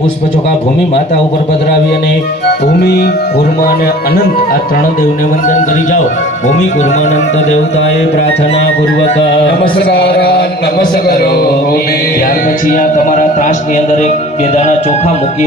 પુષ્પ ચોખા ભૂમિ માતા ઉપર પધરાવી અને ભૂમિ કુર્મ અને અનંત આ ત્રણ દેવને વંદન કરી જાઓ. ભૂમિ કુર્મ અનંત દેવતાએ પ્રાર્થના પૂર્વક નમસ્કાર નમસ્કારો. ત્યાર પછી આ તમારા ત્રાસની અંદર એક બે દાણા ચોખા મૂકી